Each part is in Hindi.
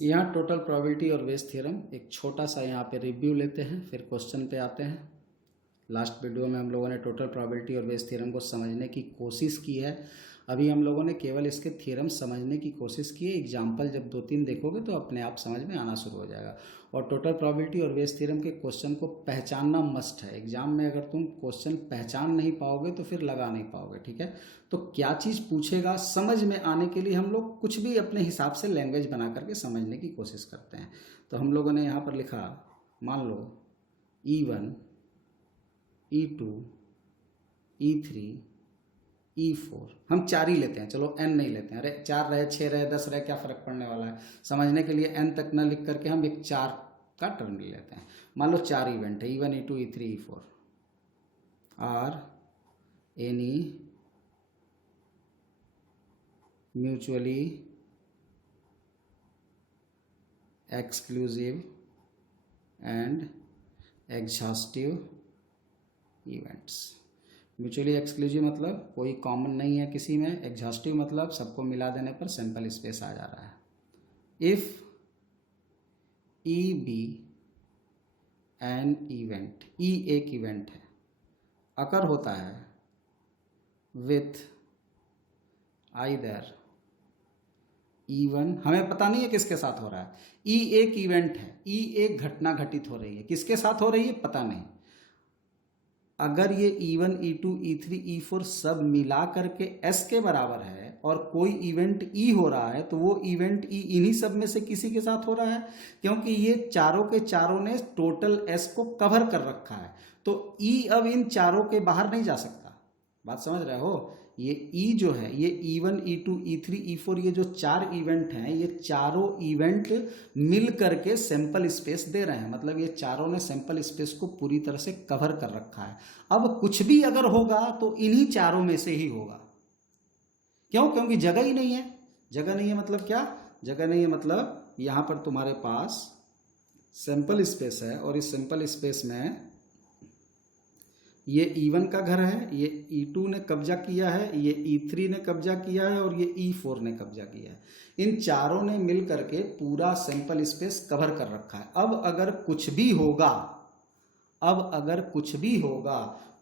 यहाँ टोटल प्रोबेबिलिटी और वेज थ्योरम एक छोटा सा यहाँ पे रिव्यू लेते हैं, फिर क्वेश्चन पे आते हैं। लास्ट वीडियो में हम लोगों ने टोटल प्रोबेबिलिटी और वेज थ्योरम को समझने की कोशिश की है। अभी हम लोगों ने केवल इसके थ्योरम समझने की कोशिश की है। एग्जाम्पल जब 2-3 देखोगे तो अपने आप समझ में आना शुरू हो जाएगा। और टोटल प्रोबेबिलिटी और वेज थ्योरम के क्वेश्चन को पहचानना मस्ट है। एग्जाम में अगर तुम क्वेश्चन पहचान नहीं पाओगे तो फिर लगा नहीं पाओगे, ठीक है। तो क्या चीज़ पूछेगा समझ में आने के लिए हम लोग कुछ भी अपने हिसाब से लैंग्वेज बना करके समझने की कोशिश करते हैं। तो हम लोगों ने यहाँ पर लिखा, मान लो E1, E2, E3, E4, हम 4 ही लेते हैं, चलो n नहीं लेते हैं। अरे 4 रहे, 6 रहे, 10 रहे, क्या फ़र्क पड़ने वाला है। समझने के लिए n तक न लिख करके हम एक 4 का टर्म ले लेते हैं। मान लो 4 इवेंट है, E1, E2, E3, E4 are any mutually exclusive and exhaustive events. Mutually exclusive मतलब कोई कॉमन नहीं है किसी में, एग्जॉस्टिव मतलब सबको मिला देने पर सैंपल स्पेस आ जा रहा है। If E be an event, E एक इवेंट है, अकर होता है विथ आइदर E1, हमें पता नहीं है किसके साथ हो रहा है, ई एक इवेंट है, ई एक घटना घटित हो रही है, किसके साथ हो रही है पता नहीं। अगर ये E1, E2, E3, E4 सब मिला करके S के बराबर है और कोई इवेंट E हो रहा है तो वो इवेंट E इन्हीं सब में से किसी के साथ हो रहा है, क्योंकि ये चारों के चारों ने टोटल S को कवर कर रखा है। तो E अब इन चारों के बाहर नहीं जा सकता। बात समझ रहे हो। ये E जो है, ये E1, E2, E3, E4, ये जो 4 इवेंट हैं, ये चारों इवेंट मिल करके सैंपल स्पेस दे रहे हैं। मतलब ये चारों ने सैंपल स्पेस को पूरी तरह से कवर कर रखा है। अब कुछ भी अगर होगा तो इन्हीं चारों में से ही होगा। क्यों? क्योंकि जगह ही नहीं है। जगह नहीं है मतलब क्या? जगह नहीं है मतलब यहाँ पर तुम्हारे पास सैंपल स्पेस है और इस सैंपल स्पेस में ये E1 का घर है, ये E2 ने कब्जा किया है, ये E3 ने कब्जा किया है और ये E4 ने कब्जा किया है। इन चारों ने मिल करके पूरा सैंपल स्पेस कवर कर रखा है। अब अगर कुछ भी होगा,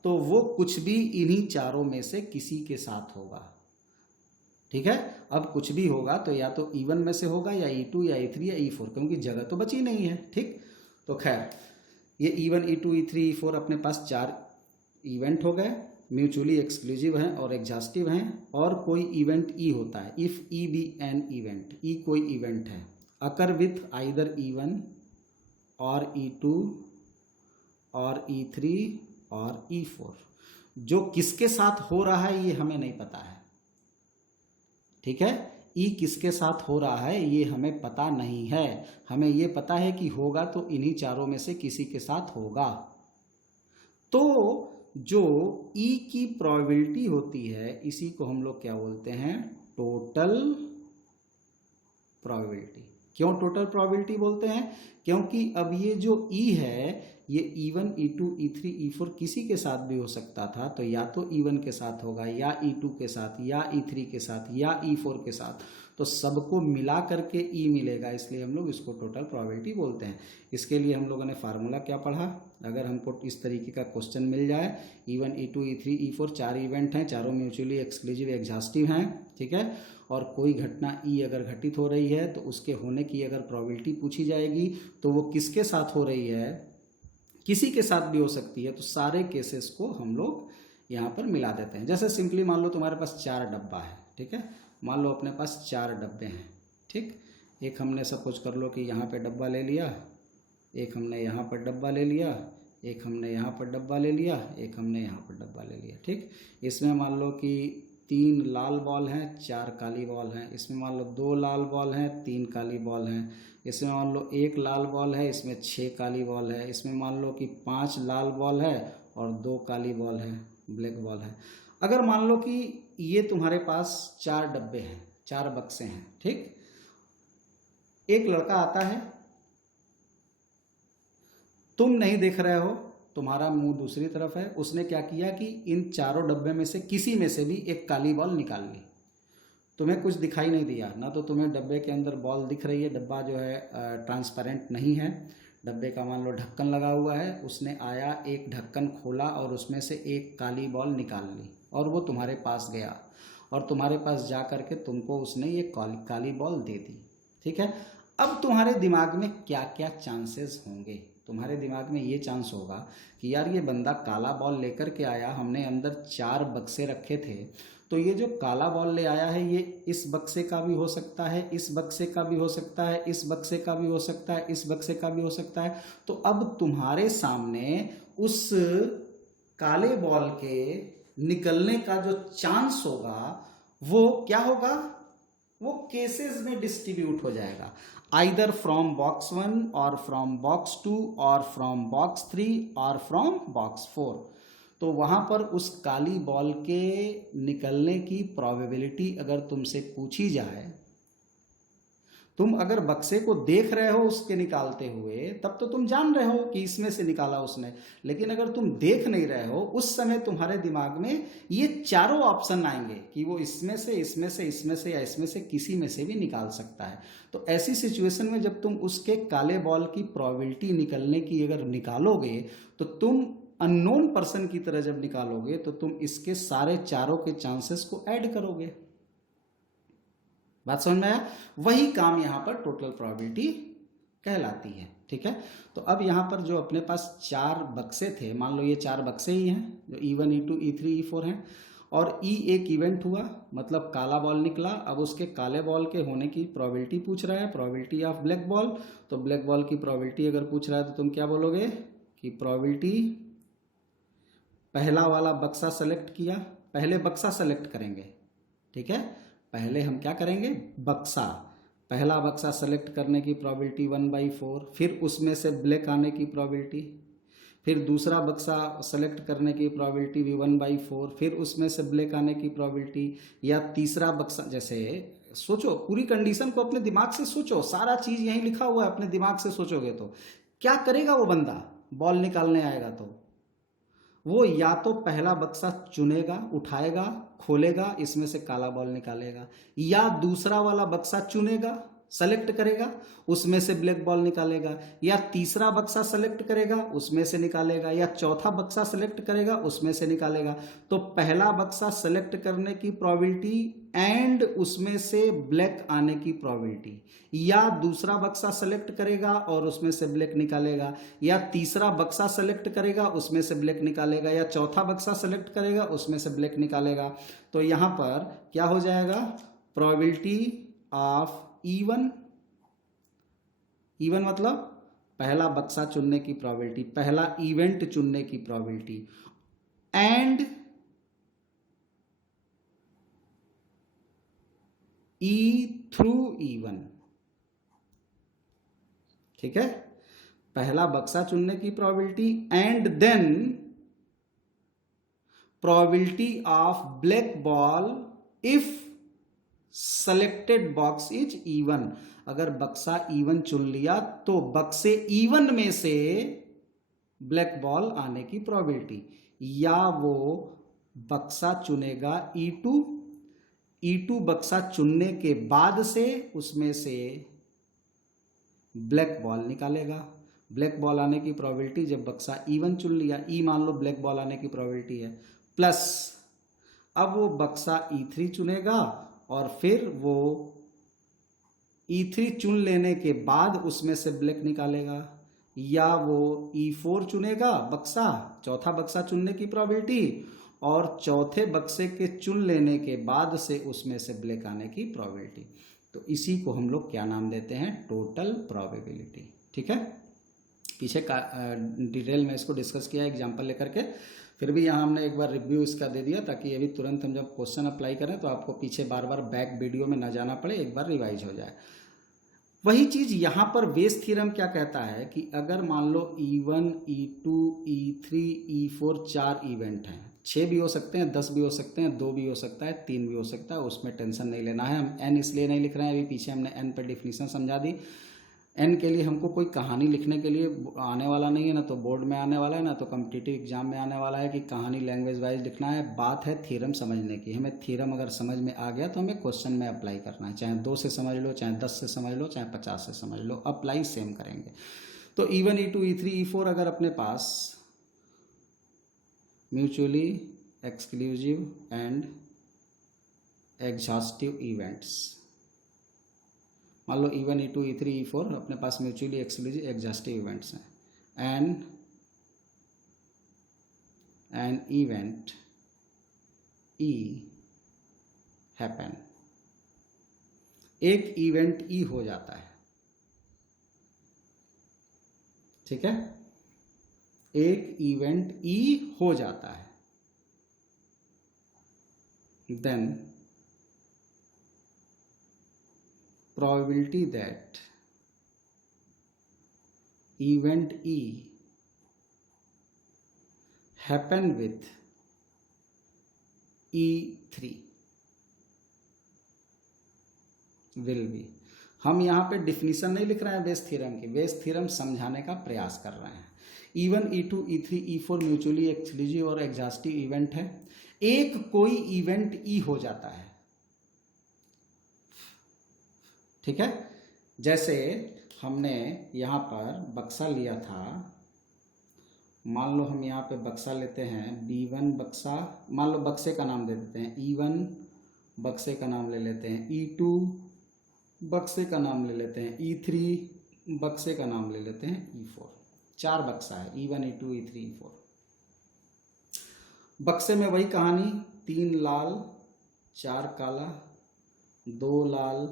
तो वो कुछ भी इन्हीं चारों में से किसी के साथ होगा, ठीक है। अब कुछ भी होगा तो या तो E1 में से होगा या E2 या E3 या E4, क्योंकि जगह तो बची नहीं है, ठीक। तो खैर ये E1, E2, E3, E4 अपने पास 4 इवेंट हो गए, म्यूचुअली एक्सक्लूसिव हैं और एग्जॉस्टिव हैं। और कोई इवेंट E होता है, if E be an event, E कोई इवेंट है, अकर विथ आइदर E1 और E2 और E3 और E4। जो किसके साथ हो रहा है ये हमें नहीं पता है, ठीक है। E किसके साथ हो रहा है ये हमें पता नहीं है। हमें ये पता है कि होगा तो इन्हीं चारों में से किसी के साथ होगा। तो जो E की प्रोबेबिलिटी होती है इसी को हम लोग क्या बोलते हैं? Total probability. क्यों टोटल प्रोबेबिलिटी बोलते हैं? क्योंकि अब ये जो E है ये E1, E2, E3, E4 किसी के साथ भी हो सकता था। तो या तो E1 के साथ होगा या E2 के साथ या E3 के साथ या E4 के साथ, तो सबको मिला करके E मिलेगा, इसलिए हम लोग इसको टोटल प्रोबेबिलिटी बोलते हैं। इसके लिए हम लोगों ने फार्मूला क्या पढ़ा? अगर हमको इस तरीके का क्वेश्चन मिल जाए, E1, E2, E3, E4 4 event हैं, चारों म्यूचुअली एक्सक्लूसिव एग्जॉस्टिव हैं, ठीक है। और कोई घटना E अगर घटित हो रही है तो उसके होने की अगर प्रोबेबिलिटी पूछी जाएगी तो वो किसके साथ हो रही है, किसी के साथ भी हो सकती है। तो सारे केसेस को हम लोग यहाँ पर मिला देते हैं। जैसे सिंपली मान लो तुम्हारे पास 4 डब्बा है, ठीक है। मान लो अपने पास 4 डब्बे हैं, ठीक। एक हमने सपोज कर लो कि यहाँ पे डब्बा ले लिया, एक हमने यहाँ पर डब्बा ले लिया, एक हमने यहाँ पर डब्बा ले लिया, एक हमने यहाँ पर डब्बा ले लिया, ठीक। इसमें मान लो कि 3 लाल बॉल हैं, 4 काली बॉल हैं। इसमें मान लो 2 लाल बॉल हैं, 3 काली बॉल हैं। इसमें मान लो 1 लाल बॉल है, इसमें 6 काली बॉल है। इसमें मान लो कि 5 लाल बॉल है और 2 काली बॉल है, ब्लैक बॉल है। अगर मान लो कि ये तुम्हारे पास 4 डब्बे हैं, 4 बक्से हैं, ठीक। एक लड़का आता है, तुम नहीं देख रहे हो, तुम्हारा मुंह दूसरी तरफ है। उसने क्या किया कि इन चारों डब्बे में से किसी में से भी एक काली बॉल निकाल ली। तुम्हें कुछ दिखाई नहीं दिया ना, तो तुम्हें डब्बे के अंदर बॉल दिख रही है, डब्बा जो है ट्रांसपेरेंट नहीं है, डब्बे का मान लो ढक्कन लगा हुआ है, उसने आया एक ढक्कन खोला और उसमें से एक काली बॉल निकाल ली और वो तुम्हारे पास गया और तुम्हारे पास जा करके तुमको उसने ये काली बॉल दे दी, ठीक है। अब तुम्हारे दिमाग में क्या क्या चांसेस होंगे? तुम्हारे दिमाग में ये चांस होगा कि यार ये बंदा काला बॉल लेकर के आया, हमने अंदर 4 बक्से रखे थे, तो ये जो काला बॉल ले आया है ये इस बक्से का भी हो सकता है, इस बक्से का भी हो सकता है, इस बक्से का भी हो सकता है, इस बक्से का भी हो सकता है। तो अब तुम्हारे सामने उस काले बॉल के निकलने का जो चांस होगा वो क्या होगा? वो केसेस में डिस्ट्रीब्यूट हो जाएगा, आइदर फ्रॉम बॉक्स 1 और फ्रॉम बॉक्स 2 और फ्रॉम बॉक्स 3 और फ्रॉम बॉक्स 4। तो वहां पर उस काली बॉल के निकलने की प्रोबेबिलिटी अगर तुमसे पूछी जाए, तुम अगर बक्से को देख रहे हो उसके निकालते हुए, तब तो तुम जान रहे हो कि इसमें से निकाला उसने, लेकिन अगर तुम देख नहीं रहे हो उस समय तुम्हारे दिमाग में ये चारों ऑप्शन आएंगे कि वो इसमें से, इसमें से, इसमें से या इसमें से किसी में से भी निकाल सकता है। तो ऐसी सिचुएशन में जब तुम उसके काले बॉल की प्रोबेबिलिटी निकलने की अगर निकालोगे, तो तुम अननोन पर्सन की तरह जब निकालोगे तो तुम इसके सारे चारों के चांसेस को ऐड करोगे। बात समझ में आया? वही काम यहां पर टोटल प्रोबेबिलिटी कहलाती है, ठीक है। तो अब यहां पर जो अपने पास 4 बक्से थे, मान लो ये 4 बक्से ही हैं जो E1 E2 E3 E4 हैं, और E एक इवेंट हुआ, मतलब काला बॉल निकला। अब उसके काले बॉल के होने की प्रोबेबिलिटी पूछ रहा है, प्रोबेबिलिटी ऑफ ब्लैक बॉल। तो ब्लैक बॉल की प्रोबेबिलिटी अगर पूछ रहा है तो तुम क्या बोलोगे कि प्रोबेबिलिटी, पहला वाला बक्सा सेलेक्ट किया, पहले बक्सा सेलेक्ट करेंगे, ठीक है। पहले हम क्या करेंगे? बक्सा, पहला बक्सा सेलेक्ट करने की प्रोबेबिलिटी 1/4, फिर उसमें से ब्लैक आने की प्रोबेबिलिटी, फिर दूसरा बक्सा सेलेक्ट करने की प्रोबेबिलिटी भी 1/4, फिर उसमें से ब्लैक आने की प्रोबेबिलिटी, या तीसरा बक्सा। जैसे सोचो, पूरी कंडीशन को अपने दिमाग से सोचो, सारा चीज यहीं लिखा हुआ है, अपने दिमाग से सोचोगे तो क्या करेगा वो बंदा बॉल निकालने आएगा? तो वो या तो पहला बक्सा चुनेगा, उठाएगा, खोलेगा, इसमें से काला बॉल निकालेगा, या दूसरा वाला बक्सा चुनेगा, सेलेक्ट करेगा, उसमें से ब्लैक बॉल निकालेगा, या तीसरा बक्सा सेलेक्ट करेगा, उसमें से निकालेगा, या चौथा बक्सा सेलेक्ट करेगा, उसमें से निकालेगा। तो पहला बक्सा सेलेक्ट करने की प्रोबेबिलिटी एंड उसमें से ब्लैक आने की प्रोबेबिलिटी, या दूसरा बक्सा सेलेक्ट करेगा और उसमें से ब्लैक निकालेगा, या तीसरा बक्सा सेलेक्ट करेगा उसमें से ब्लैक निकालेगा, या चौथा बक्सा सेलेक्ट करेगा उसमें से ब्लैक निकालेगा। तो यहां पर क्या हो जाएगा? प्रोबेबिलिटी ऑफ E1, E1 मतलब पहला बक्सा चुनने की प्रोबेबिलिटी, पहला इवेंट चुनने की probability, and E through E1, ठीक है। पहला बक्सा चुनने की probability and then probability of black ball if selected box is E1। अगर बक्सा E1 चुन लिया तो बक्से E1 में से ब्लैक बॉल आने की प्रोबेबिलिटी, या वो बक्सा चुनेगा E2 बक्सा चुनने के बाद से उसमें से ब्लैक बॉल निकालेगा। ब्लैक बॉल आने की प्रोबेबिलिटी, जब बक्सा E1 चुन लिया, E मान लो ब्लैक बॉल आने की प्रोबेबिलिटी है, प्लस अब वो बक्सा E3 चुनेगा और फिर वो E3 चुन लेने के बाद उसमें से ब्लैक निकालेगा, या वो E4 चुनेगा बक्सा, चौथा बक्सा चुनने की प्रोबेबिलिटी, और चौथे बक्से के चुन लेने के बाद से उसमें से ब्लैक आने की प्रोबेबिलिटी। तो इसी को हम लोग क्या नाम देते हैं? टोटल प्रोबेबिलिटी, ठीक है। पीछे का डिटेल में इसको डिस्कस किया एग्जाम्पल लेकर के, फिर भी यहाँ हमने एक बार रिव्यू इसका दे दिया ताकि ये भी तुरंत हम जब क्वेश्चन अप्लाई करें तो आपको पीछे बार बार बैक वीडियो में ना जाना पड़े, एक बार रिवाइज हो जाए। वही चीज यहाँ पर बेस थ्योरम क्या कहता है कि अगर मान लो E1 E2 E3 E4 4 event हैं, 6 भी हो सकते हैं, 10 भी हो सकते हैं, 2 भी हो सकता है, 3 भी हो सकता है, उसमें टेंशन नहीं लेना है। हम n इसलिए नहीं लिख रहे हैं, अभी पीछे हमने n पर डिफिनीशन समझा दी। एन के लिए हमको कोई कहानी लिखने के लिए आने वाला नहीं है, ना तो बोर्ड में आने वाला है, ना तो कॉम्पिटिटिव एग्जाम में आने वाला है कि कहानी लैंग्वेज वाइज लिखना है। बात है थ्योरम समझने की। हमें थ्योरम अगर समझ में आ गया तो हमें क्वेश्चन में अप्लाई करना है, चाहे 2 से समझ लो, चाहे 10 से समझ लो, चाहे 50 से समझ लो, अप्लाई सेम करेंगे। तो E1 E2 E3 E4 अगर अपने पास mutually exclusive and exhaustive events, मान लो E1 E2 E3 E4 अपने पास म्यूचुअली एक्सक्लूसिव एग्जॉस्टिव इवेंट्स हैं। एन इवेंट E हैपन, एक इवेंट E हो जाता है, ठीक है, एक इवेंट E हो जाता है, then probability that event E happen with E3 will be, हम यहाँ पे डिफिनीशन नहीं लिख रहे हैं बेस थ्योरम की, बेस थ्योरम समझाने का प्रयास कर रहे हैं। E1 E2 E3 E4 mutually exclusive और एग्जॉस्टिव इवेंट है। एक कोई इवेंट E हो जाता है, ठीक है। जैसे हमने यहाँ पर बक्सा लिया था, मान लो हम यहाँ पे बक्सा लेते हैं B1 बक्सा, मान लो बक्से का नाम दे देते हैं E1, बक्से का नाम ले लेते हैं E2, बक्से का नाम ले लेते हैं E3, बक्से का नाम ले लेते हैं E4। 4 बक्सा है E1 E2 E3 E4। बक्से में वही कहानी, 3 लाल 4 काला, 2 लाल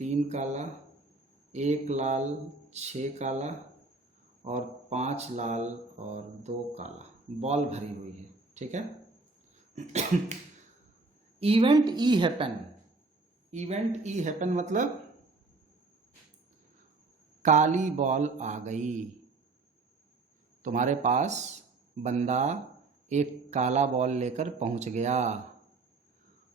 3 काला, 1 लाल 6 काला और 5 लाल और 2 काला, बॉल भरी हुई है, ठीक है। Event E happen, event E happen मतलब काली बॉल आ गई, तुम्हारे पास बंदा एक काला बॉल लेकर पहुंच गया।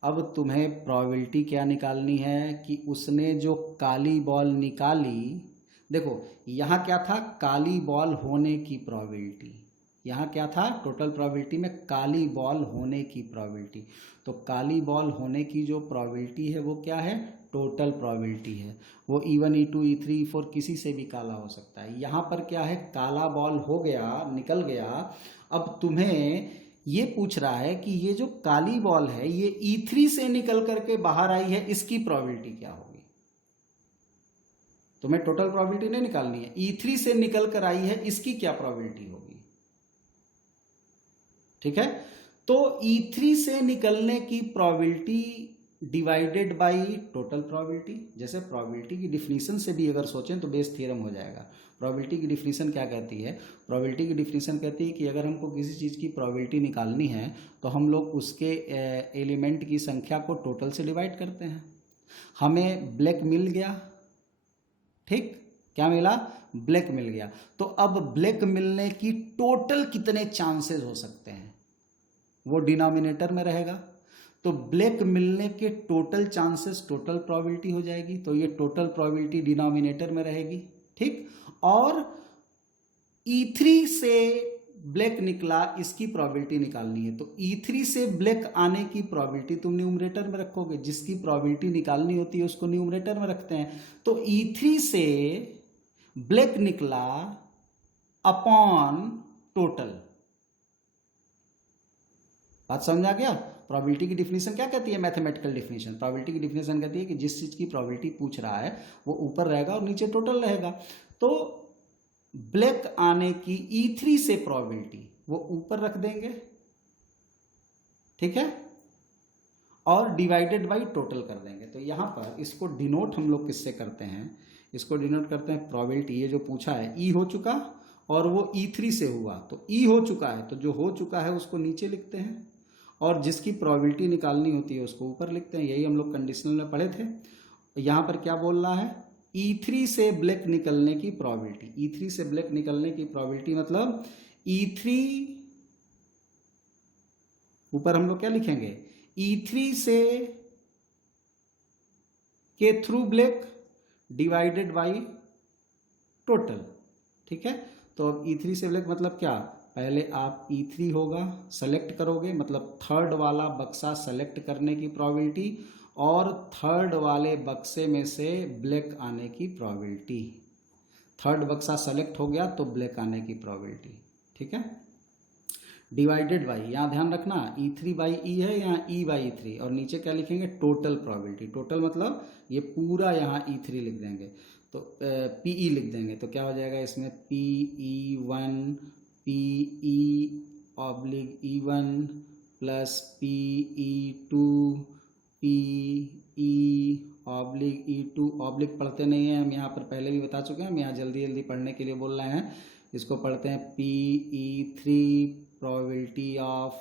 अब तुम्हें प्रोबेबिलिटी क्या निकालनी है कि उसने जो काली बॉल निकाली, देखो यहाँ क्या था, काली बॉल होने की प्रोबेबिलिटी, यहाँ क्या था, टोटल प्रोबेबिलिटी में काली बॉल होने की प्रोबेबिलिटी। तो काली बॉल होने की जो प्रोबेबिलिटी है वो क्या है, टोटल प्रोबेबिलिटी है। वो E1 E2 E3 E4 किसी से भी काला हो सकता है। यहाँ पर क्या है, काला बॉल हो गया, निकल गया। अब तुम्हें ये पूछ रहा है कि ये जो काली बॉल है ये E3 से निकल करके बाहर आई है, इसकी प्रोबेबिलिटी क्या होगी। तुम्हें टोटल प्रोबेबिलिटी नहीं निकालनी है, E3 से निकल कर आई है, इसकी क्या प्रोबेबिलिटी होगी, ठीक है। तो E3 से निकलने की probability divided by total probability. जैसे प्रोबेबिलिटी की डिफिनीशन से भी अगर सोचें तो बेस थ्योरम हो जाएगा। प्रोबेबिलिटी की डिफिनीशन क्या कहती है, प्रोबेबिलिटी की डिफिनीशन कहती है कि अगर हमको किसी चीज़ की प्रोबेबिलिटी निकालनी है तो हम लोग उसके एलिमेंट की संख्या को टोटल से डिवाइड करते हैं। हमें ब्लैक मिल गया, ठीक, क्या मिला, ब्लैक मिल गया। तो अब ब्लैक मिलने की टोटल कितने चांसेस हो सकते हैं, वो डिनोमिनेटर में रहेगा। तो ब्लैक मिलने के टोटल चांसेस टोटल प्रोबेबिलिटी हो जाएगी, तो ये टोटल प्रोबेबिलिटी डिनोमिनेटर में रहेगी, ठीक। और E3 से ब्लैक निकला, इसकी प्रोबेबिलिटी निकालनी है। तो E3 से ब्लैक आने की प्रोबेबिलिटी तुम न्यूमरेटर में रखोगे, जिसकी प्रोबेबिलिटी निकालनी होती है उसको न्यूमरेटर में रखते हैं। तो E3 से ब्लैक निकला अपॉन टोटल, बात समझा गया। प्रोबेबिलिटी की डिफिनीशन क्या कहती है, मैथमेटिकल डिफिनीशन। प्रोबेबिलिटी की डिफिनीशन कहती है कि जिस चीज की प्रोबेबिलिटी पूछ रहा है वो ऊपर रहेगा और नीचे टोटल रहेगा। तो ब्लैक आने की E3 से प्रोबेबिलिटी वो ऊपर रख देंगे, ठीक है, और डिवाइडेड बाय टोटल कर देंगे। तो यहां पर इसको डिनोट हम लोग किससे करते हैं, इसको डिनोट करते हैं प्रोबेबिलिटी। ये जो पूछा है E हो चुका और वो E3 से हुआ, तो E हो चुका है, तो जो हो चुका है उसको नीचे लिखते हैं और जिसकी प्रोबेबिलिटी निकालनी होती है उसको ऊपर लिखते हैं। यही हम लोग कंडीशनल में पढ़े थे। यहाँ पर क्या बोल रहा है, E3 से ब्लैक निकलने की प्रोबेबिलिटी। E3 से ब्लैक निकलने की प्रोबेबिलिटी मतलब E3, ऊपर हम लोग क्या लिखेंगे, E3 से के through black divided by total. ठीक है, तो अब E3 सेलेक्ट मतलब क्या, पहले आप E3 होगा सेलेक्ट करोगे, मतलब थर्ड वाला बक्सा सेलेक्ट करने की प्रोबेबिलिटी और थर्ड वाले बक्से में से ब्लैक आने की प्रोबेबिलिटी। थर्ड बक्सा सेलेक्ट हो गया तो ब्लैक आने की प्रोबेबिलिटी। ठीक है, डिवाइडेड बाई, यहाँ ध्यान रखना E3 बाई E है, यहाँ E बाई E3, और नीचे क्या लिखेंगे, टोटल प्रोबेबिलिटी। टोटल मतलब ये पूरा यहाँ E3 लिख देंगे, तो PE लिख देंगे, तो क्या हो जाएगा इसमें PE1 PE/E1 plus PE2 PE/E2। Oblique पढ़ते नहीं हैं हम, यहाँ पर पहले भी बता चुके हैं, हम यहाँ जल्दी जल्दी पढ़ने के लिए बोल रहे हैं। इसको पढ़ते हैं PE3 probability of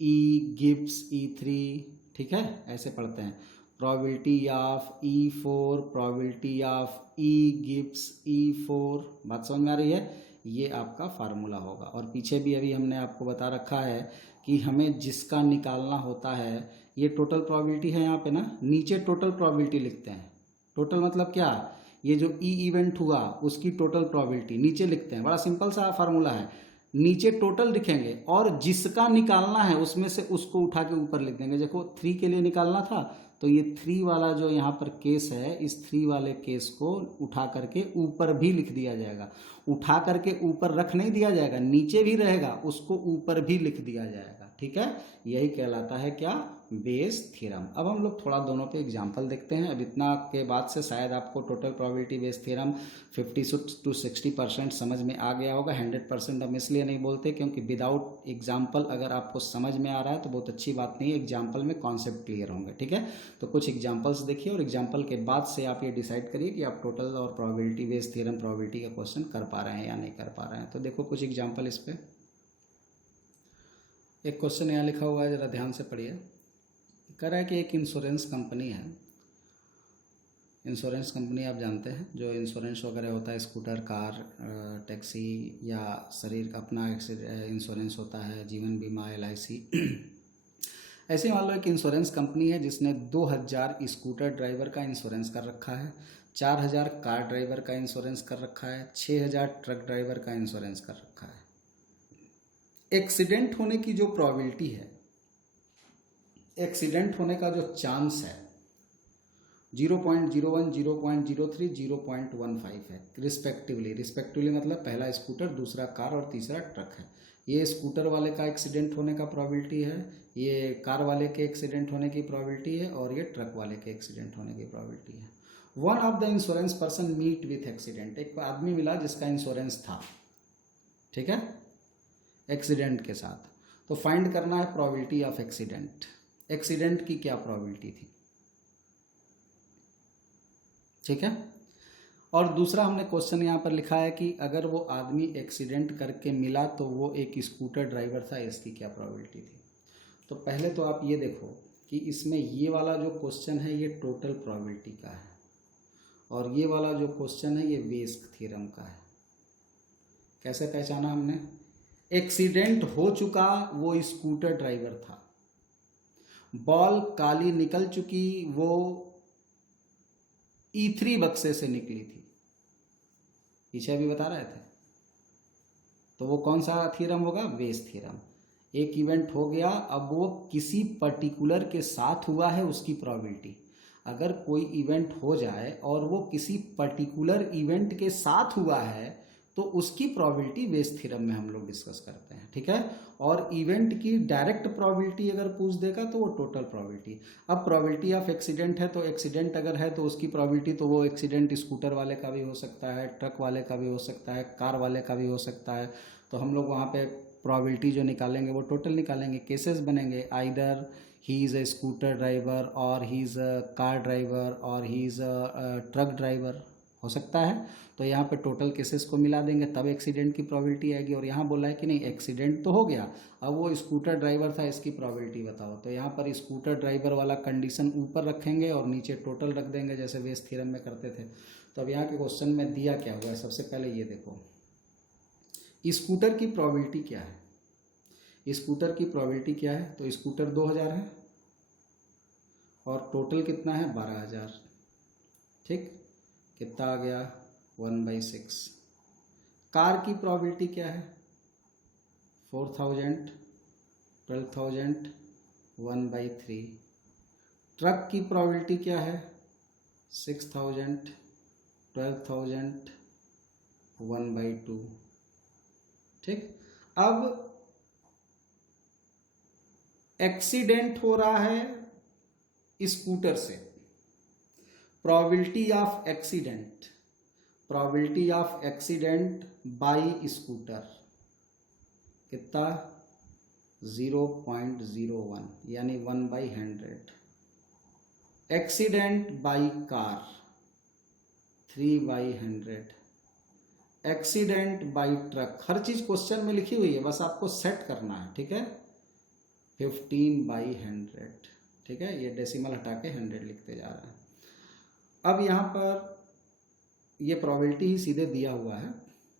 E gives E3। ठीक है, ऐसे पढ़ते हैं। Probability of E4 probability of E gives E4। बात समझ में आ रही है, ये आपका फार्मूला होगा। और पीछे भी अभी हमने आपको बता रखा है कि हमें जिसका निकालना होता है, ये टोटल प्रोबेबिलिटी है यहाँ पे ना, नीचे टोटल प्रोबेबिलिटी लिखते हैं। टोटल मतलब क्या, ये जो ई इवेंट हुआ उसकी टोटल प्रोबेबिलिटी नीचे लिखते हैं। बड़ा सिंपल सा फार्मूला है, नीचे टोटल लिखेंगे और जिसका निकालना है उसमें से उसको उठा के ऊपर लिख देंगे। देखो 3 के लिए निकालना था, तो ये 3 वाला जो यहाँ पर केस है, इस 3 वाले केस को उठा करके ऊपर भी लिख दिया जाएगा। उठा करके ऊपर रख नहीं दिया जाएगा, नीचे भी रहेगा, उसको ऊपर भी लिख दिया जाएगा। ठीक है, यही कहलाता है क्या, बेस थ्योरम। अब हम लोग थोड़ा दोनों पे एग्जांपल देखते हैं। अब इतना के बाद से शायद आपको total probability Bayes theorem 50 to 60% समझ में आ गया होगा। 100% हम इसलिए नहीं बोलते क्योंकि विदाउट एग्जाम्पल अगर आपको समझ में आ रहा है तो बहुत अच्छी बात नहीं है, एग्जाम्पल में कॉन्सेप्ट क्लियर होंगे। ठीक है, तो कुछ एग्जाम्पल्स देखिए और एग्जाम्पल के बाद से आप ये डिसाइड करिए कि आप टोटल और प्रोबेबिलिटी बेस थ्योरम प्रोबेबिलिटी का क्वेश्चन कर पा रहे हैं या नहीं कर पा रहे हैं। तो देखो कुछ एग्जाम्पल इस पर। एक क्वेश्चन यहाँ लिखा हुआ है, ज़रा ध्यान से पढ़िए। कह रहा है कि एक इंश्योरेंस कंपनी है। इंश्योरेंस कंपनी आप जानते हैं, जो इंश्योरेंस वगैरह होता है, स्कूटर, कार, टैक्सी या शरीर का अपना इंश्योरेंस होता है, जीवन बीमा, LIC। ऐसे मान लो एक इंश्योरेंस कंपनी है जिसने 2000 स्कूटर ड्राइवर का इंश्योरेंस कर रखा है, 4000 कार ड्राइवर का इंश्योरेंस कर रखा है, 6000 ट्रक ड्राइवर का इंश्योरेंस कर रखा है। एक्सीडेंट होने की जो प्रोबेबिलिटी है, एक्सीडेंट होने का जो चांस है 0.01, 0.03, 0.15 है रिस्पेक्टिवली। रिस्पेक्टिवली मतलब पहला स्कूटर, दूसरा कार और तीसरा ट्रक है। ये स्कूटर वाले का एक्सीडेंट होने का प्रोबेबिलिटी है, ये कार वाले के एक्सीडेंट होने की प्रोबेबिलिटी है, और ये ट्रक वाले के एक्सीडेंट होने की प्रोबेबिलिटी है। One of the insurance person meet with accident, एक आदमी मिला जिसका इंश्योरेंस था, ठीक है, एक्सीडेंट के साथ। तो फाइंड करना है प्रोबेबिलिटी ऑफ एक्सीडेंट। एक्सीडेंट की क्या प्रोबेबिलिटी थी, ठीक है। और दूसरा हमने क्वेश्चन यहाँ पर लिखा है कि अगर वो आदमी एक्सीडेंट करके मिला तो वो एक स्कूटर ड्राइवर था, इसकी क्या प्रोबेबिलिटी थी। तो पहले तो आप ये देखो कि इसमें ये वाला जो क्वेश्चन है ये टोटल प्रोबेबिलिटी का है, और ये वाला जो क्वेश्चन है ये वेस्क थ्योरम का है। कैसे पहचाना हमने, एक्सीडेंट हो चुका, वो स्कूटर ड्राइवर था, बॉल काली निकल चुकी, वो E3 बक्से से निकली थी, पीछे अभी बता रहे थे। तो वो कौन सा थ्योरम होगा, बेस थ्योरम। एक इवेंट हो गया, अब वो किसी पर्टिकुलर के साथ हुआ है, उसकी प्रोबेबिलिटी। अगर कोई इवेंट हो जाए और वो किसी पर्टिकुलर इवेंट के साथ हुआ है तो उसकी प्रोबेबिलिटी बेस थ्योरम में हम लोग डिस्कस करते हैं, ठीक है। और इवेंट की डायरेक्ट प्रोबेबिलिटी अगर पूछ देगा तो वो टोटल प्रोबेबिलिटी। अब प्रोबेबिलिटी ऑफ एक्सीडेंट है, तो एक्सीडेंट अगर है तो उसकी प्रोबेबिलिटी, तो वो एक्सीडेंट स्कूटर वाले का भी हो सकता है, ट्रक वाले का भी हो सकता है, कार वाले का भी हो सकता है। तो हम लोग वहाँ पे प्रोबेबिलिटी जो निकालेंगे वो टोटल निकालेंगे। केसेस बनेंगे, either he is a scooter driver, और he is a car driver, और he is a truck driver, हो सकता है। तो यहाँ पे टोटल केसेस को मिला देंगे, तब एक्सीडेंट की प्रोबेबिलिटी आएगी। और यहाँ बोला है कि नहीं, एक्सीडेंट तो हो गया, अब वो स्कूटर ड्राइवर था, इसकी प्रोबेबिलिटी बताओ। तो यहाँ पर स्कूटर ड्राइवर वाला कंडीशन ऊपर रखेंगे और नीचे टोटल रख देंगे, जैसे बेस थ्योरम में करते थे। तो अब यहाँ के क्वेश्चन में दिया क्या हुआ है, सबसे पहले ये देखो, स्कूटर की प्रोबेबिलिटी क्या है। स्कूटर की प्रोबेबिलिटी क्या है, तो स्कूटर 2000 है और टोटल कितना है 12000, ठीक। कितना आ गया 1/6। कार की प्रोबेबिलिटी क्या है? 4000, 12,000, 1/3। ट्रक की प्रोबेबिलिटी क्या है? 6,000, 12,000, 1/2। ठीक, अब एक्सीडेंट हो रहा है स्कूटर से, probability of accident, probability of accident by scooter कितना? 0.01 यानी 1/100। Accident by car 3/100। Accident by truck, हर चीज क्वेश्चन में लिखी हुई है, बस आपको सेट करना है। ठीक है, 15/100। ठीक है, ये डेसिमल हटा के 100 लिखते जा रहा है। अब यहाँ पर ये प्रोबेबिलिटी ही सीधे दिया हुआ है,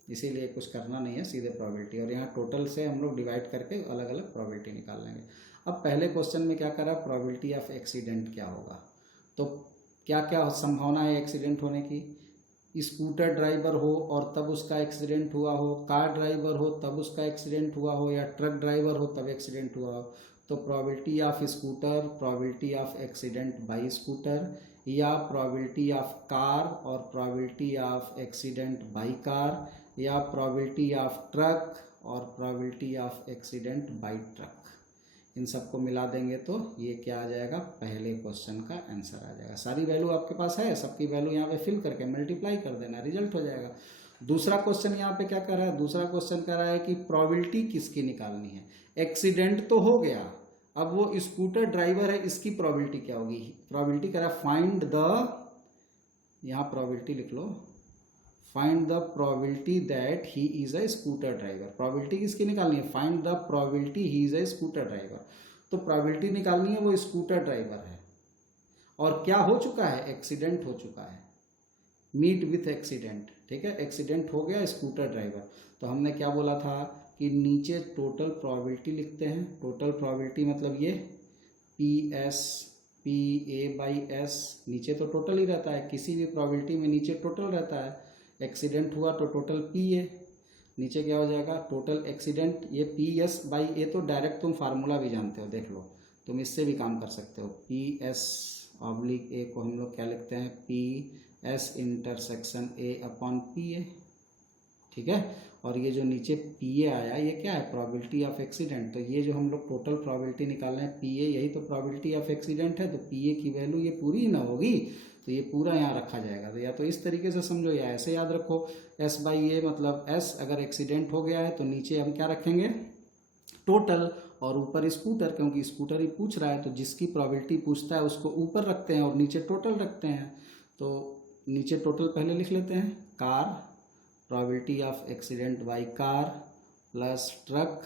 इसीलिए कुछ करना नहीं है, सीधे प्रोबेबिलिटी, और यहाँ टोटल से हम लोग डिवाइड करके अलग अलग प्रोबेबिलिटी निकाल लेंगे। अब पहले क्वेश्चन में क्या करा, प्रोबेबिलिटी ऑफ एक्सीडेंट क्या होगा, तो क्या क्या संभावना है एक्सीडेंट होने की? स्कूटर ड्राइवर हो और तब उसका एक्सीडेंट हुआ हो, कार ड्राइवर हो तब उसका एक्सीडेंट हुआ हो, या ट्रक ड्राइवर हो तब एक्सीडेंट हुआ हो। तो probability of scooter, probability of accident by scooter, या प्रोबेबिलिटी ऑफ कार और probability of accident by car, या प्रोबेबिलिटी ऑफ ट्रक और probability of accident by truck. इन सबको मिला देंगे तो ये क्या आ जाएगा, पहले क्वेश्चन का आंसर आ जाएगा। सारी वैल्यू आपके पास है, सबकी वैल्यू यहाँ पे फिल करके मल्टीप्लाई कर देना, रिजल्ट हो जाएगा। दूसरा क्वेश्चन यहाँ पे क्या कर रहा है, दूसरा क्वेश्चन कह रहा है कि प्रोबेबिलिटी किसकी निकालनी है। एक्सीडेंट तो हो गया, अब वो स्कूटर ड्राइवर है, इसकी प्रोबेबिलिटी क्या होगी? प्रोबेबिलिटी कह रहा है फाइंड द, यहाँ प्रोबेबिलिटी लिख लो, find the probability that he is a scooter driver. Probability किसकी निकालनी है? Find the probability he is a scooter driver. तो प्रोबेबिलिटी निकालनी है, वो स्कूटर ड्राइवर है और क्या हो चुका है, एक्सीडेंट हो चुका है, मीट विथ एक्सीडेंट। ठीक है, एक्सीडेंट हो गया स्कूटर ड्राइवर। तो हमने क्या बोला था कि नीचे टोटल प्रोबेबिलिटी लिखते हैं। टोटल प्रोबेबिलिटी मतलब ये PA/S, नीचे तो टोटल ही रहता है, किसी भी प्रोबेबिलिटी में नीचे टोटल रहता है। एक्सीडेंट हुआ तो टोटल PA, नीचे क्या हो जाएगा, टोटल एक्सीडेंट। ये PS/A तो डायरेक्ट तुम फार्मूला भी जानते हो, देख लो, तुम इससे भी काम कर सकते हो। PS/A को हम लोग क्या लिखते हैं, PS/A/PA। ठीक है, और ये जो नीचे PA आया, ये क्या है, प्रोबेबिलिटी ऑफ एक्सीडेंट। तो ये जो हम लोग टोटल प्रोबेबिलिटी निकाल रहे हैं PA, यही तो प्रोबेबिलिटी ऑफ एक्सीडेंट है। तो PA की वैल्यू ये पूरी ही ना होगी, तो ये पूरा यहाँ रखा जाएगा। तो या तो इस तरीके से समझो या ऐसे याद रखो, S/A मतलब S अगर एक्सीडेंट हो गया है तो नीचे हम क्या रखेंगे, टोटल, और ऊपर स्कूटर, क्योंकि स्कूटर ही पूछ रहा है तो जिसकी प्रोबेबिलिटी पूछता है उसको ऊपर रखते हैं और नीचे टोटल रखते हैं। तो नीचे टोटल पहले लिख लेते हैं, car, probability of accident by car, plus truck,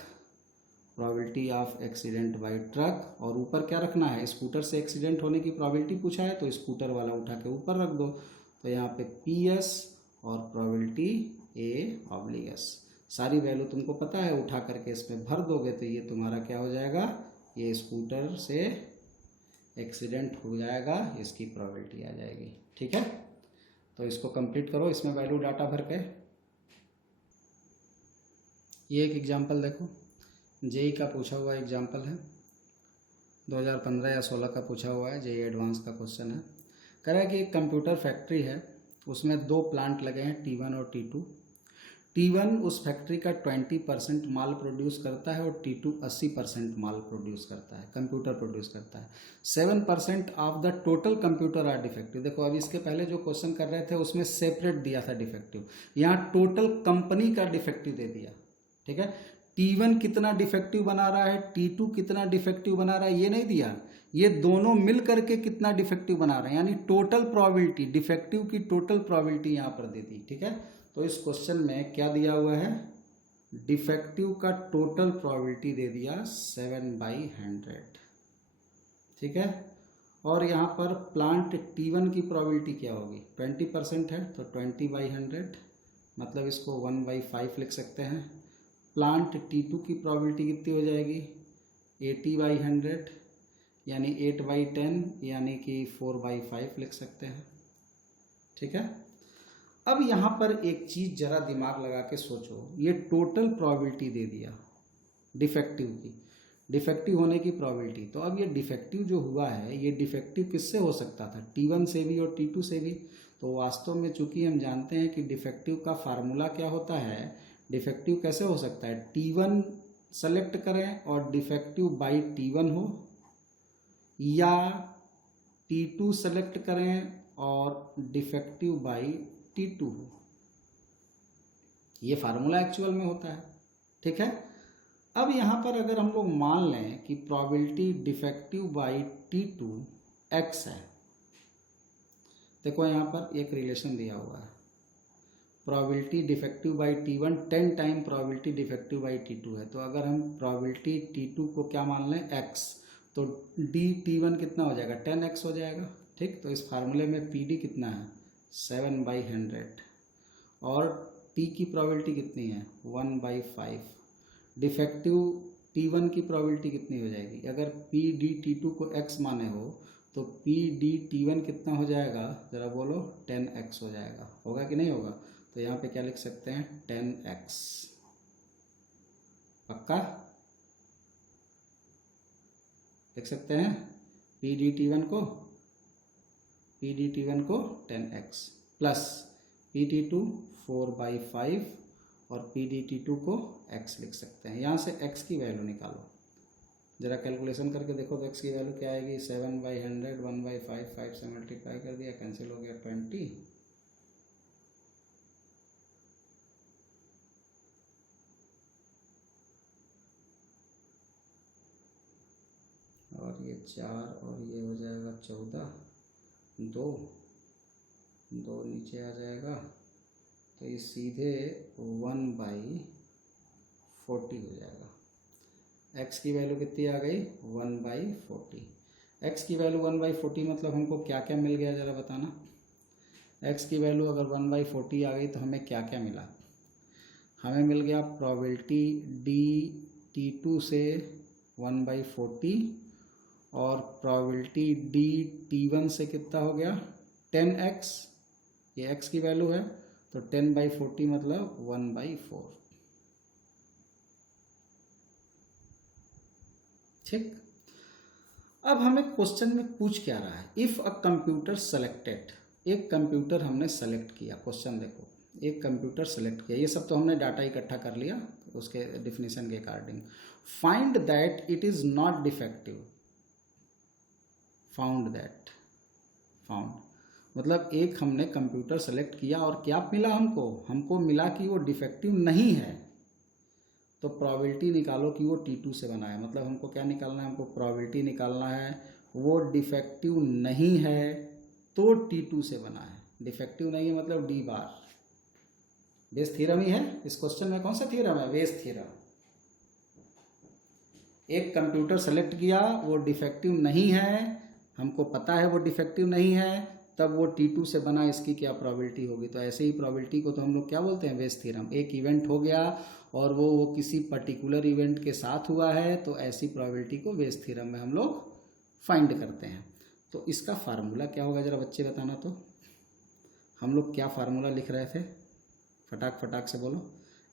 probability of accident by truck, और ऊपर क्या रखना है, स्कूटर से एक्सीडेंट होने की प्रोबेबिलिटी पूछा है तो स्कूटर वाला उठा के ऊपर रख दो। तो यहाँ पे PS और प्रोबेबिलिटी A/S, सारी वैल्यू तुमको पता है, उठा करके इसमें भर दोगे तो ये तुम्हारा क्या हो जाएगा, ये स्कूटर से एक्सीडेंट हो जाएगा, इसकी प्रोबेबिलिटी आ जाएगी। ठीक है, तो इसको कंप्लीट करो, इसमें वैल्यू डाटा भर के। ये एक एग्जांपल देखो, JEE का पूछा हुआ एग्जांपल है, 2015 या 16 का पूछा हुआ है, JEE एडवांस का क्वेश्चन है। कह रहा है कि एक कंप्यूटर फैक्ट्री है, उसमें 2 प्लांट लगे हैं, T1 और T2। T1 उस फैक्ट्री का 20% माल प्रोड्यूस करता है और T2 80% माल प्रोड्यूस करता है, कंप्यूटर प्रोड्यूस करता है। 7% of the total computer are defective. देखो अभी इसके पहले जो क्वेश्चन कर रहे थे उसमें सेपरेट दिया था डिफेक्टिव, यहाँ टोटल कंपनी का डिफेक्टिव दे दिया। ठीक है, T1 कितना डिफेक्टिव बना रहा है, T2 कितना डिफेक्टिव बना रहा है, ये नहीं दिया, ये दोनों मिल करके कितना डिफेक्टिव बना रहे हैं, यानी टोटल प्रोबेबिलिटी, डिफेक्टिव की टोटल प्रोबेबिलिटी यहाँ पर दे दी। ठीक है, तो इस क्वेश्चन में क्या दिया हुआ है, डिफेक्टिव का टोटल प्रोबेबिलिटी दे दिया 7/100। ठीक है, और यहाँ पर प्लांट T1 की प्रोबेबिलिटी क्या होगी, 20% है तो 20/100, मतलब इसको 1/5 लिख सकते हैं। प्लांट T2 की प्रोबेबिलिटी कितनी हो जाएगी, 80/100, यानी 8/10, यानी कि 4/5 लिख सकते हैं। ठीक है, अब यहाँ पर एक चीज़ जरा दिमाग लगा के सोचो, ये टोटल प्रोबेबिलिटी दे दिया डिफेक्टिव की, डिफेक्टिव होने की प्रोबेबिलिटी। तो अब ये डिफेक्टिव जो हुआ है, ये डिफेक्टिव किससे हो सकता था, T1 से भी और T2 से भी। तो वास्तव में चूंकि हम जानते हैं कि डिफेक्टिव का फार्मूला क्या होता है, डिफेक्टिव कैसे हो सकता है, T1 सेलेक्ट करें और डिफेक्टिव बाई T1 हो, या T2 सेलेक्ट करें और डिफेक्टिव बाई T2 हो। ये फार्मूला एक्चुअल में होता है, ठीक है। अब यहाँ पर अगर हम लोग मान लें कि probability defective by T2 x है, देखो यहाँ पर एक रिलेशन दिया हुआ है, probability defective by T1 10 time probability defective by T2 है। तो अगर हम प्रोबेबिलिटी T2 को क्या मान लें, x, तो T1 कितना हो जाएगा, 10x हो जाएगा, ठीक। तो इस फार्मूले में PD कितना है, 7/100, और T की प्रोबेबिलिटी कितनी है, 1/5। डिफेक्टिव T1 की प्रोबेबिलिटी कितनी हो जाएगी, अगर PD/T2 को x माने हो तो PD/T1 कितना हो जाएगा, ज़रा बोलो, 10x हो जाएगा, होगा कि नहीं होगा। तो यहाँ पे क्या लिख सकते हैं, 10x, पक्का लिख सकते हैं। PD/T1 को 10x प्लस PD2 4/5 और PD/T2 को x लिख सकते हैं। यहाँ से x की वैल्यू निकालो, ज़रा कैलकुलेशन करके देखो तो x की वैल्यू क्या आएगी, 7/100, 1/5, 5 से मल्टीप्लाई कर दिया, कैंसिल हो गया 20, और ये 4 और ये हो जाएगा 14, 2 नीचे आ जाएगा, तो ये सीधे 1/40 हो जाएगा। x की वैल्यू कितनी आ गई, 1/40। x की वैल्यू 1/40 मतलब हमको क्या क्या मिल गया, ज़रा बताना। x की वैल्यू अगर 1/40 आ गई तो हमें क्या क्या मिला, हमें मिल गया प्रोबेबिलिटी D/T2 से 1/40 और प्रोबेबिलिटी D/T1 से कितना हो गया, 10x, ये x की वैल्यू है, तो 10/40 मतलब 1/4, ठीक। अब हमें क्वेश्चन में पूछ क्या रहा है, इफ अ कंप्यूटर सेलेक्टेड, एक कंप्यूटर हमने सेलेक्ट किया, क्वेश्चन देखो, एक कंप्यूटर सेलेक्ट किया, ये सब तो हमने डाटा इकट्ठा कर लिया उसके डिफिनीशन के according. Find that it is not defective, found मतलब एक हमने कंप्यूटर सेलेक्ट किया और क्या मिला हमको मिला कि वो डिफेक्टिव नहीं है, तो प्रोबेबिलिटी निकालो कि वो T2 से बना है। मतलब हमको क्या निकालना है, हमको प्रोबेबिलिटी निकालना है वो डिफेक्टिव नहीं है तो T2 से बना है, डिफेक्टिव नहीं है मतलब D बार, बेस थ्योरम ही है। इस क्वेश्चन में कौन सा थ्योरम है, बेस थ्योरम। एक कंप्यूटर सेलेक्ट किया, वो डिफेक्टिव नहीं है, हमको पता है वो डिफेक्टिव नहीं है, तब वो T2 से बना, इसकी क्या प्रोबेबिलिटी होगी। तो ऐसे ही प्रोबेबिलिटी को तो हम लोग क्या बोलते हैं, बेस थ्योरम। एक इवेंट हो गया और वो किसी पर्टिकुलर इवेंट के साथ हुआ है, तो ऐसी प्रोबेबिलिटी को बेस थ्योरम में हम लोग फाइंड करते हैं। तो इसका फार्मूला क्या होगा, ज़रा बच्चे बताना। तो हम लोग क्या फार्मूला लिख रहे थे, फटाक से बोलो।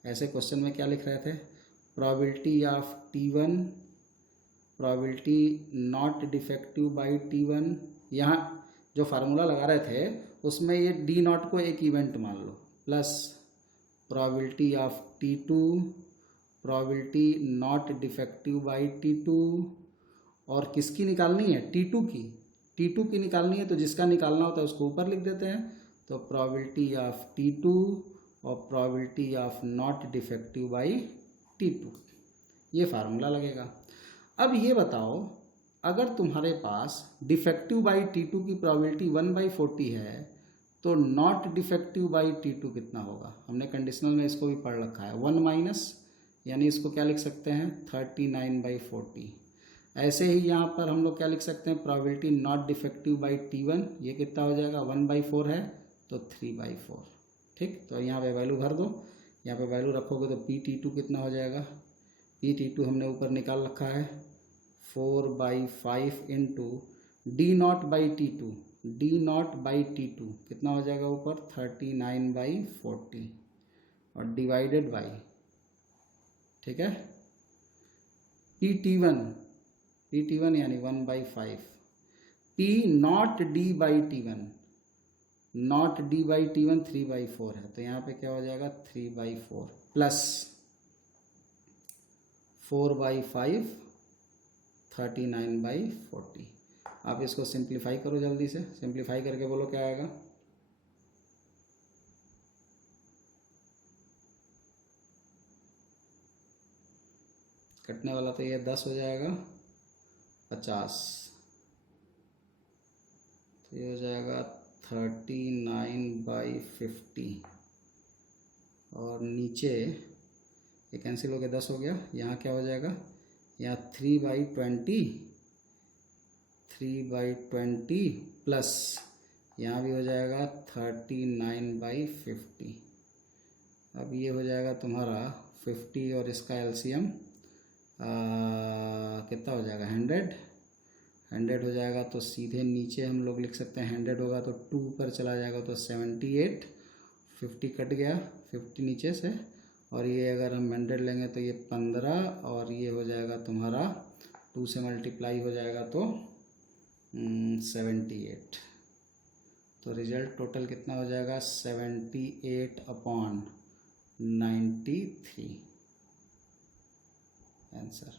ऐसे क्वेश्चन में क्या लिख रहे थे, probability of T1, probability not defective by T1। यहाँ जो फार्मूला लगा रहे थे उसमें ये D0 को एक इवेंट मान लो, plus probability of T2, probability not defective by T2, और किसकी निकालनी है, T2 की निकालनी है। तो जिसका निकालना होता है उसको ऊपर लिख देते हैं। तो प्रोबेबिलिटी ऑफ T2 और probability of not defective by T2, ये फार्मूला लगेगा। अब ये बताओ, अगर तुम्हारे पास डिफेक्टिव बाई T2 की प्रोबेबिलिटी 1/40 है तो नॉट डिफेक्टिव बाई T2 कितना होगा। हमने कंडीशनल में इसको भी पढ़ रखा है, 1 माइनस, यानी इसको क्या लिख सकते हैं, 39/40। ऐसे ही यहाँ पर हम लोग क्या लिख सकते हैं, probability not defective by T1, ये कितना हो जाएगा, 1/4 है तो 3/4, ठीक। तो यहाँ पे वैल्यू भर दो, यहाँ पे वैल्यू रखोगे तो PT2 कितना हो जाएगा, PT2 हमने ऊपर निकाल रखा है 4/5 into D0 by T2, D0/T2 कितना हो जाएगा ऊपर 39/40 और डिवाइडेड बाई, ठीक है, T1 यानी 1/5, P0D/T1, नॉट D/T1 3/4 है, तो यहाँ पे क्या हो जाएगा 3/4 प्लस 4/5 39/40। आप इसको सिंप्लीफाई करो, जल्दी से सिंप्लीफाई करके बोलो क्या आएगा। कटने वाला तो ये 10 हो जाएगा 50, तो ये हो जाएगा 39/50 और नीचे ये कैंसिल हो गया 10 हो गया। यहाँ क्या हो जाएगा, यहाँ 3/20 प्लस यहाँ भी हो जाएगा 39/50। अब ये हो जाएगा तुम्हारा 50 और इसका एलसीएम कितना हो जाएगा 100 हो जाएगा, तो सीधे नीचे हम लोग लिख सकते हैं 100 होगा तो 2 पर चला जाएगा तो 78, 50 कट गया 50 नीचे से, और ये अगर हम 100 लेंगे तो ये 15 और ये हो जाएगा तुम्हारा 2 से मल्टीप्लाई हो जाएगा तो 78। तो रिजल्ट टोटल कितना हो जाएगा 78/93 आंसर।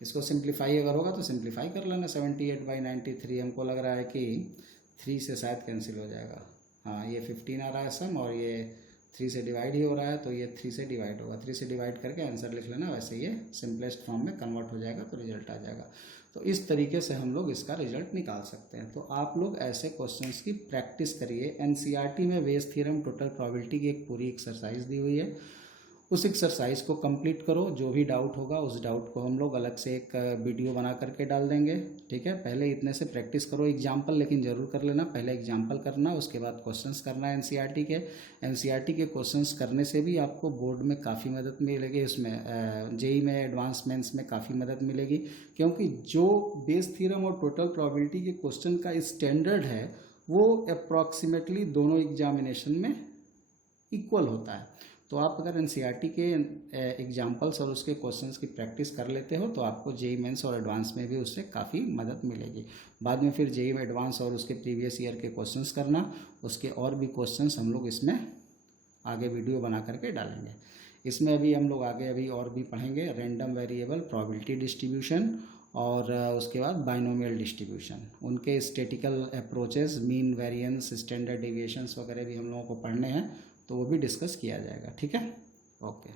इसको सिंप्लीफाई अगर होगा तो सिंप्लीफाई कर लेना, 78/93 हमको लग रहा है कि 3 से शायद कैंसिल हो जाएगा। हाँ, ये 15 आ रहा है सम और ये 3 से डिवाइड ही हो रहा है, तो ये 3 से डिवाइड होगा, 3 से डिवाइड करके आंसर लिख लेना, वैसे ये सिंपलेस्ट फॉर्म में कन्वर्ट हो जाएगा तो रिजल्ट आ जाएगा। तो इस तरीके से हम लोग इसका रिजल्ट निकाल सकते हैं। तो आप लोग ऐसे क्वेश्चंस की प्रैक्टिस करिए। एनसीईआरटी में वेज थ्योरम टोटल प्रोबेबिलिटी की एक पूरी एक्सरसाइज दी हुई है, उस एक्सरसाइज को कंप्लीट करो। जो भी डाउट होगा उस डाउट को हम लोग अलग से एक वीडियो बना करके डाल देंगे, ठीक है। पहले इतने से प्रैक्टिस करो, एग्जाम्पल लेकिन ज़रूर कर लेना, पहले एग्जाम्पल करना, उसके बाद क्वेश्चंस करना है एनसीईआरटी के क्वेश्चंस करने से भी आपको बोर्ड में काफ़ी मदद मिलेगी, उसमें जेईई में एडवांस मेंस में काफ़ी मदद मिलेगी, क्योंकि जो बेस थ्योरम और टोटल प्रोबेबिलिटी के क्वेश्चन का स्टैंडर्ड है वो अप्रॉक्सीमेटली दोनों एग्जामिनेशन में इक्वल होता है। तो आप अगर एनसीईआरटी के एग्जाम्पल्स और उसके क्वेश्चंस की प्रैक्टिस कर लेते हो तो आपको जेईई मेंस और एडवांस में भी उससे काफ़ी मदद मिलेगी। बाद में फिर जेईई में एडवांस और उसके प्रीवियस ईयर के क्वेश्चंस करना, उसके और भी क्वेश्चंस हम लोग इसमें आगे वीडियो बना करके डालेंगे। इसमें अभी हम लोग आगे अभी और भी पढ़ेंगे, रैंडम वेरिएबल प्रोबेबिलिटी डिस्ट्रीब्यूशन और उसके बाद बाइनोमियल डिस्ट्रीब्यूशन, उनके statistical approaches, mean variance, standard deviations वगैरह भी हम लोगों को पढ़ने हैं, तो वो भी डिस्कस किया जाएगा, ठीक है। ओके।